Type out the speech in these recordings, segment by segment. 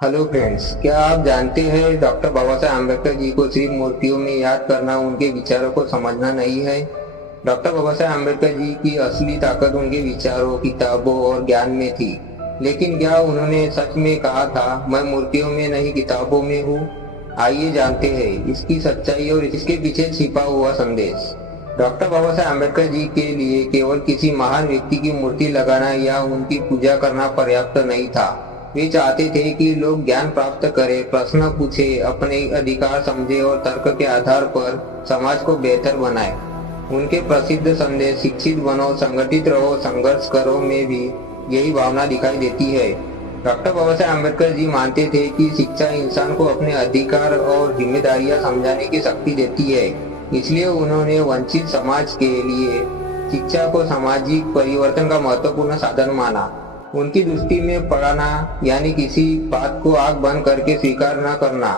Hello friends, क्या आप जानते हैं डॉक्टर बाबा साहेब अम्बेडकर जी को सिर्फ मूर्तियों में याद करना उनके विचारों को समझना नहीं है। डॉक्टर बाबा साहेब अम्बेडकर जी की असली ताकत उनके विचारों, किताबों और ज्ञान में थी। लेकिन क्या उन्होंने सच में कहा था, मैं मूर्तियों में नहीं किताबों में हूँ? आइए जानते हैं इसकी सच्चाई और इसके पीछे छिपा हुआ संदेश। डॉक्टर बाबा साहेब अम्बेडकर जी के लिए केवल किसी महान व्यक्ति की मूर्ति लगाना या उनकी पूजा करना पर्याप्त नहीं था। वे चाहते थे कि लोग ज्ञान प्राप्त करें, प्रश्न पूछे, अपने अधिकार समझे और तर्क के आधार पर समाज को बेहतर बनाए। उनके प्रसिद्ध संदेश शिक्षित बनो, संगठित रहो, संघर्ष करो में भी यही भावना दिखाई देती है। डॉक्टर बाबा साहेब अम्बेडकर जी मानते थे कि शिक्षा इंसान को अपने अधिकार और जिम्मेदारियां समझाने की शक्ति देती है। इसलिए उन्होंने वंचित समाज के लिए शिक्षा को सामाजिक परिवर्तन का महत्वपूर्ण साधन माना। उनकी दृष्टि में पढ़ाना यानी किसी बात को आंख बंद करके स्वीकार न करना,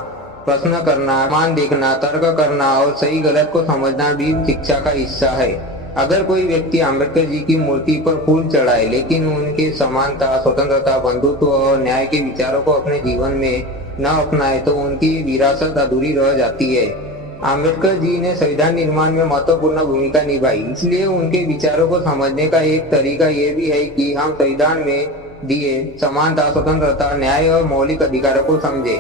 प्रश्न करना, मान देखना, तर्क करना और सही गलत को समझना भी शिक्षा का हिस्सा है। अगर कोई व्यक्ति अम्बेडकर जी की मूर्ति पर फूल चढ़ाए लेकिन उनके समानता, स्वतंत्रता, बंधुत्व और न्याय के विचारों को अपने जीवन में न अपनाए तो उनकी विरासत अधूरी रह जाती है। अम्बेडकर जी ने संविधान निर्माण में महत्वपूर्ण भूमिका निभाई, इसलिए उनके विचारों को समझने का एक तरीका ये भी है कि हम संविधान में दिए समानता, स्वतंत्रता, न्याय और मौलिक अधिकारों को समझे।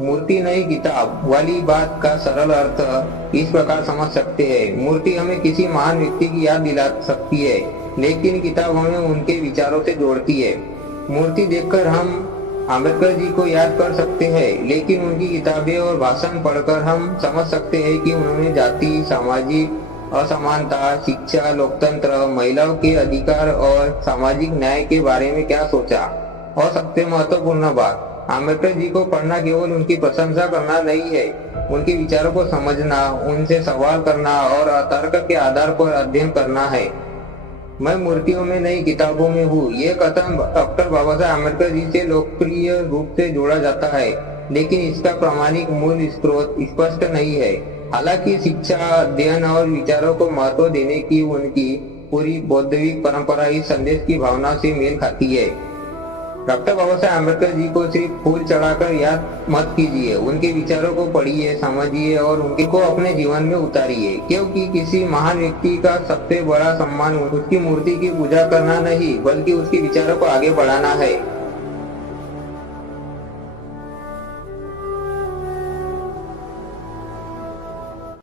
मूर्ति नहीं किताब वाली बात का सरल अर्थ इस प्रकार समझ सकते हैं। मूर्ति हमें किसी महान व्यक्ति की याद दिला सकती है, लेकिन किताब हमें उनके विचारों से जोड़ती है। मूर्ति देखकर हम अम्बेडकर जी को याद कर सकते हैं, लेकिन उनकी किताबें और भाषण पढ़कर हम समझ सकते हैं कि उन्होंने जाति, सामाजिक असमानता, शिक्षा, लोकतंत्र, महिलाओं के अधिकार और सामाजिक न्याय के बारे में क्या सोचा। और सबसे महत्वपूर्ण बात, अम्बेडकर जी को पढ़ना केवल उनकी प्रशंसा करना नहीं है, उनके विचारों को समझना, उनसे सवाल करना और तर्क के आधार पर अध्ययन करना है। मैं मूर्तियों में नहीं किताबों में हूँ, ये कथन डॉक्टर बाबा साहेब अम्बेडकर जी से लोकप्रिय रूप से जोड़ा जाता है, लेकिन इसका प्रामाणिक मूल स्रोत स्पष्ट नहीं है। हालांकि शिक्षा, अध्ययन और विचारों को महत्व देने की उनकी पूरी बौद्धिक परंपरा इस संदेश की भावना से मेल खाती है। डॉक्टर बाबा साहेब अम्बेडकर जी को सिर्फ फूल चढ़ाकर याद मत कीजिए, उनके विचारों को पढ़िए, समझिए और उनके को अपने जीवन में उतारिए, क्योंकि किसी महान व्यक्ति का सबसे बड़ा सम्मान उसकी मूर्ति की पूजा करना नहीं बल्कि उसके विचारों को आगे बढ़ाना है।